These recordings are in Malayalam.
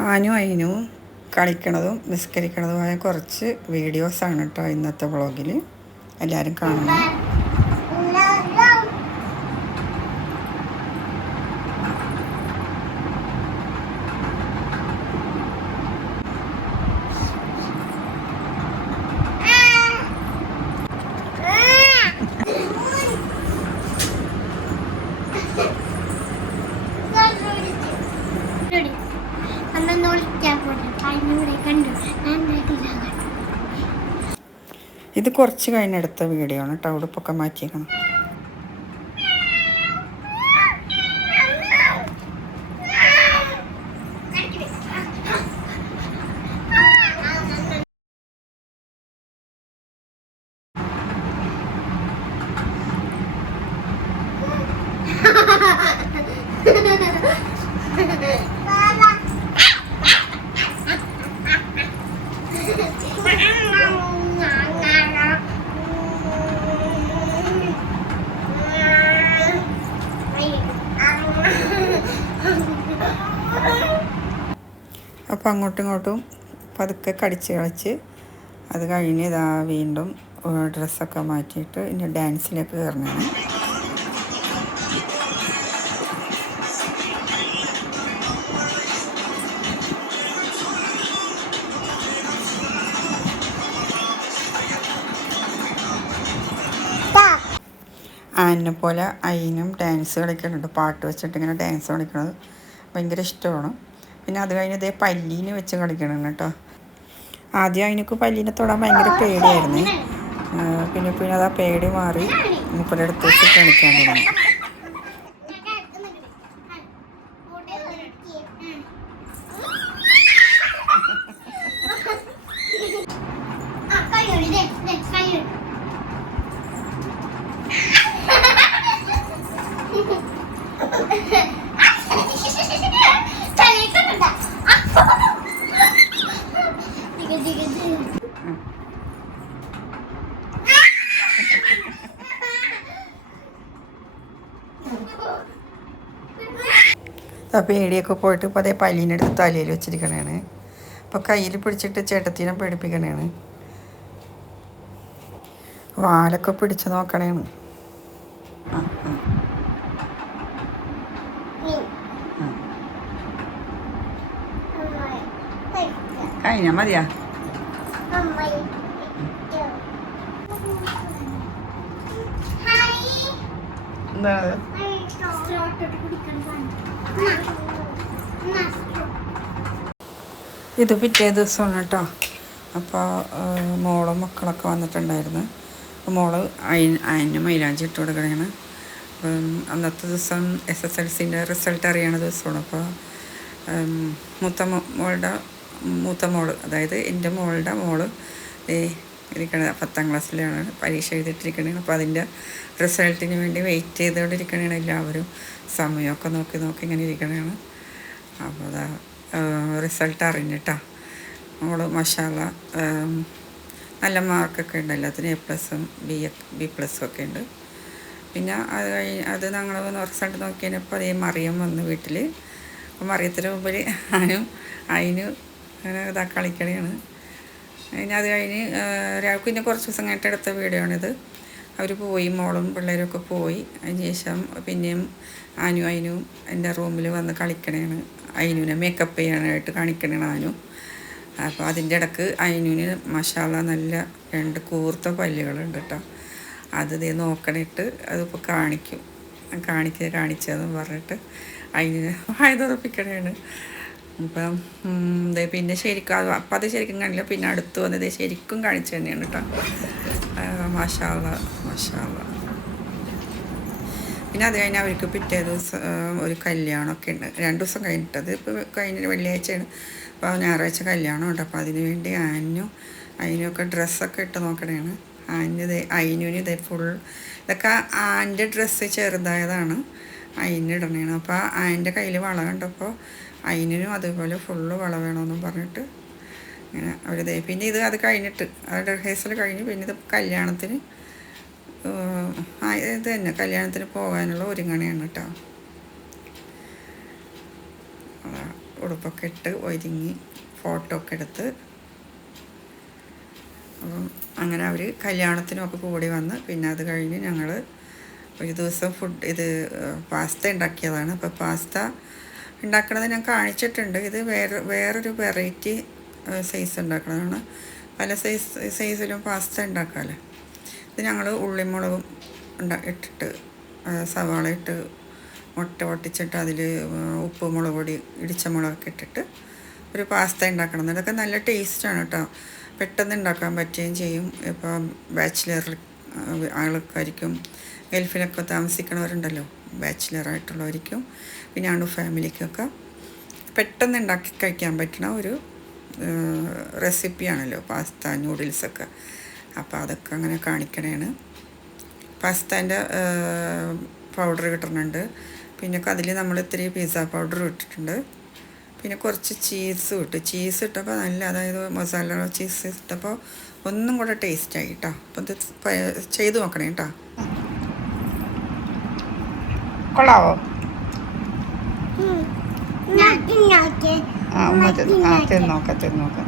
ആനും അയിനു കളിക്കണതും നിസ്കരിക്കണതുമായ കുറച്ച് വീഡിയോസാണ് കേട്ടോ ഇന്നത്തെ വ്ളോഗിൽ എല്ലാവരും കാണണം. ഇത് കുറച്ച് കഴിഞ്ഞെടുത്ത വീഡിയോ ആണ് കേട്ടോ ഉടുപ്പൊക്കെ മാറ്റിയേക്കണം. അപ്പോൾ അങ്ങോട്ടും ഇങ്ങോട്ടും പതുക്കെ കടിച്ച് കളിച്ച് അത് കഴിഞ്ഞ് ഇതാ വീണ്ടും ഡ്രസ്സൊക്കെ മാറ്റിയിട്ട് ഇനി ഡാൻസിലേക്ക് കയറണതാണ് ആനിനെ പോലെ അയിനും ഡാൻസ് കളിക്കുന്നുണ്ട് പാട്ട് വെച്ചിട്ട് ഇങ്ങനെ ഡാൻസ് കളിക്കുന്നത് ഭയങ്കര ഇഷ്ടമാണ്. പിന്നെ അത് കഴിഞ്ഞ് ഇതേ പല്ലീനെ വെച്ച് കളിക്കണം കേട്ടോ. ആദ്യം അതിനൊക്കെ പല്ലീനെ തൊടാൻ ഭയങ്കര പേടിയായിരുന്നു. പിന്നെ പിന്നെ അത് ആ പേടി മാറി. മൂപ്പരുടെ അടുത്ത് വെച്ച് കളിക്കാൻ തുടങ്ങി. പേടിയൊക്കെ പോയിട്ട് ഇപ്പോൾ അതേ പല്ലീനെടുത്ത് തലയിൽ വെച്ചിരിക്കണേണ് അപ്പോൾ കയ്യിൽ പിടിച്ചിട്ട് ചേട്ടത്തിനെ പേടിപ്പിക്കണേണ് വാലൊക്കെ പിടിച്ച് നോക്കണേണ് കഴിഞ്ഞാ മതിയാ. എന്താ? ഇത് പിറ്റേ ദിവസമാണ് കേട്ടോ അപ്പോൾ മോളും മക്കളൊക്കെ വന്നിട്ടുണ്ടായിരുന്നു. മോൾ അയിന് അതിന് മൈലാഞ്ചി ഇട്ട് കൊടുക്കണേണ്. അപ്പം അന്നത്തെ ദിവസം എസ് എസ് എൽ സിന്റെ റിസൾട്ട് അറിയണ ദിവസമാണ്. അപ്പോൾ മൂത്ത മോളുടെ മൂത്ത മോൾ അതായത് എന്റെ മോളുടെ മോൾ ഏ ഇരിക്കണ പത്താം ക്ലാസ്സിലാണ് പരീക്ഷ എഴുതിയിട്ടിരിക്കണേ. അപ്പോൾ അതിന്റെ റിസൾട്ടിന് വേണ്ടി വെയിറ്റ് ചെയ്തുകൊണ്ടിരിക്കണേണ് എല്ലാവരും. സമയമൊക്കെ നോക്കി നോക്കി ഇങ്ങനെ ഇരിക്കണേണ്. അപ്പോൾ അതാ റിസൾട്ട് അറിഞ്ഞിട്ടാ. മോൾ മഷാല നല്ല മാർക്കൊക്കെ ഉണ്ട് എല്ലാത്തിനും എ പ്ലസും ബി ബി പ്ലസും ഒക്കെ ഉണ്ട്. പിന്നെ അത് കഴിഞ്ഞ് അത് ഞങ്ങൾ റിസൾട്ട് നോക്കിയപ്പോൾ അതേ മറിയം വന്ന് വീട്ടിൽ മറിയത്തിന് മുമ്പിൽ ഞാനും അതിന് അങ്ങനെ ഇതാ കളിക്കണയാണ്. പിന്നെ അത് കഴിഞ്ഞ് ഒരാൾക്ക് പിന്നെ കുറച്ച് ദിവസം കഴിഞ്ഞിട്ട് എടുത്ത വീഡിയോ ആണിത് അവർ പോയി മോളും പിള്ളേരൊക്കെ പോയി. അതിന് ശേഷം പിന്നെയും ആനു അതിനും എന്റെ റൂമിൽ വന്ന് കളിക്കണേണ് അയിനുവിനെ മേക്കപ്പ് ചെയ്യാനായിട്ട് കാണിക്കണേണ് ആനു അപ്പോൾ അതിന്റെ ഇടയ്ക്ക് അയിനുവിന് മഷാല നല്ല രണ്ട് കൂർത്ത പല്ലുകളുണ്ട് കേട്ടോ. അത് ഇതേ നോക്കണിട്ട് അതിപ്പോൾ കാണിക്കും. കാണിക്കുക കാണിച്ചതെന്ന് പറഞ്ഞിട്ട് അതിന് വായ തുറപ്പിക്കണേണ് അപ്പം ദേ പിന്നെ ശരിക്കും അത് അപ്പം അത് ശരിക്കും കാണില്ല. പിന്നെ അടുത്ത് വന്നത് ശരിക്കും കാണിച്ചു തന്നെയാണ് കേട്ടോ. മഷാള മഷാള പിന്നെ അത് കഴിഞ്ഞ് അവർക്ക് പിറ്റേ ദിവസം ഒരു കല്യാണമൊക്കെ ഉണ്ട്. രണ്ട് ദിവസം കഴിഞ്ഞിട്ടത് ഇപ്പോൾ കഴിഞ്ഞ വെള്ളിയാഴ്ചയാണ്. അപ്പോൾ ഞായറാഴ്ച കല്യാണം ഉണ്ട്. അപ്പോൾ അതിന് വേണ്ടി ആനും അതിനൊക്കെ ഡ്രസ്സൊക്കെ ഇട്ട് നോക്കണേണ്. ആഞ്ഞു അതിനും ഇതേ ഫുൾ ഇതൊക്കെ ആന്റെ ഡ്രസ്സ് ചെറുതായതാണ്. അതിനിടണേണ് അപ്പോൾ ആന്റെ കയ്യിൽ വള കണ്ടപ്പോൾ അയിനും അതേപോലെ ഫുള്ള് വള വേണമെന്നും പറഞ്ഞിട്ട് ഇങ്ങനെ അവർ പിന്നെ ഇത് അത് കഴിഞ്ഞിട്ട് അത് റിഹേഴ്സൽ കഴിഞ്ഞ് പിന്നെ ഇത് കല്യാണത്തിന് ഇത് തന്നെ കല്യാണത്തിന് പോകാനുള്ള ഒരുങ്ങണയാണ് കേട്ടോ ഉടുപ്പൊക്കെ ഇട്ട് ഒരുങ്ങി ഫോട്ടോ ഒക്കെ എടുത്ത്. അപ്പം അങ്ങനെ അവർ കല്യാണത്തിനൊക്കെ കൂടി വന്ന് പിന്നെ അത് കഴിഞ്ഞ് ഞങ്ങൾ ഒരു ദിവസം ഫുഡ് ഇത് പാസ്ത ഉണ്ടാക്കിയതാണ്. അപ്പോൾ പാസ്ത ഉണ്ടാക്കണത് ഞാൻ കാണിച്ചിട്ടുണ്ട്. ഇത് വേറെ വേറൊരു വെറൈറ്റി സൈസ് ഉണ്ടാക്കണതാണ്. പല സൈസ് സൈസിലും പാസ്ത ഉണ്ടാക്കാമല്ലോ ഇത് ഞങ്ങൾ ഉള്ളിമുളകും ഉണ്ടാ ഇട്ടിട്ട് സവാള ഇട്ട് മുട്ട പൊട്ടിച്ചിട്ട് അതിൽ ഉപ്പ് മുളക് പൊടി ഇടിച്ച മുളകൊക്കെ ഇട്ടിട്ട് ഒരു പാസ്ത ഉണ്ടാക്കണം ഇതൊക്കെ നല്ല ടേസ്റ്റാണ് കേട്ടോ. പെട്ടെന്ന് ഉണ്ടാക്കാൻ പറ്റുകയും ചെയ്യും. ഇപ്പോൾ ബാച്ചിലർ ആൾക്കാർക്കും ഗൾഫിലൊക്കെ താമസിക്കണവരുണ്ടല്ലോ. ബാച്ചിലറായിട്ടുള്ളവർക്കും പിന്നെ അണു ഫാമിലിക്കൊക്കെ പെട്ടെന്ന് ഉണ്ടാക്കി കഴിക്കാൻ പറ്റുന്ന ഒരു റെസിപ്പിയാണല്ലോ പാസ്ത നൂഡിൽസൊക്കെ. അപ്പോൾ അതൊക്കെ അങ്ങനെ കാണിക്കണേണ്. പാസ്തേന്റെ പൗഡർ കിട്ടുന്നുണ്ട് പിന്നെ അതിൽ നമ്മൾ ഇത്തിരി പിസ്സ പൗഡർ ഇട്ടിട്ടുണ്ട്. പിന്നെ കുറച്ച് ചീസ് ഇട്ടു. ചീസ് ഇട്ടപ്പോൾ നല്ല അതായത് മസാല ചീസ് ഇട്ടപ്പോൾ ഒന്നും കൂടെ ടേസ്റ്റായി കേട്ടോ അപ്പം ഇത് ചെയ്ത് നോക്കണേ കേട്ടോ കൊള്ളാവോ? ആ ഉമ്മ ആ തിന്നോക്കാം. തിന്നോക്കാം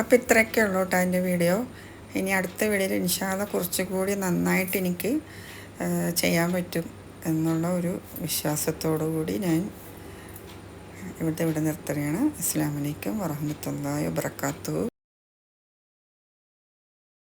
അപ്പോൾ ഇത്രയൊക്കെ ഉള്ളൂ കേട്ടോ എന്റെ വീഡിയോ. ഇനി അടുത്ത വീഡിയോയിൽ ഇൻഷാല്ല കുറച്ചുകൂടി നന്നായിട്ട് എനിക്ക് ചെയ്യാൻ പറ്റും എന്നുള്ള ഒരു വിശ്വാസത്തോടു കൂടി ഞാൻ ഇവിടുത്തെ ഇവിടെ നിർത്തുകയാണ്. അസ്സാം വലൈക്കും വറഹമത്തല്ലാ വബർക്കാത്തു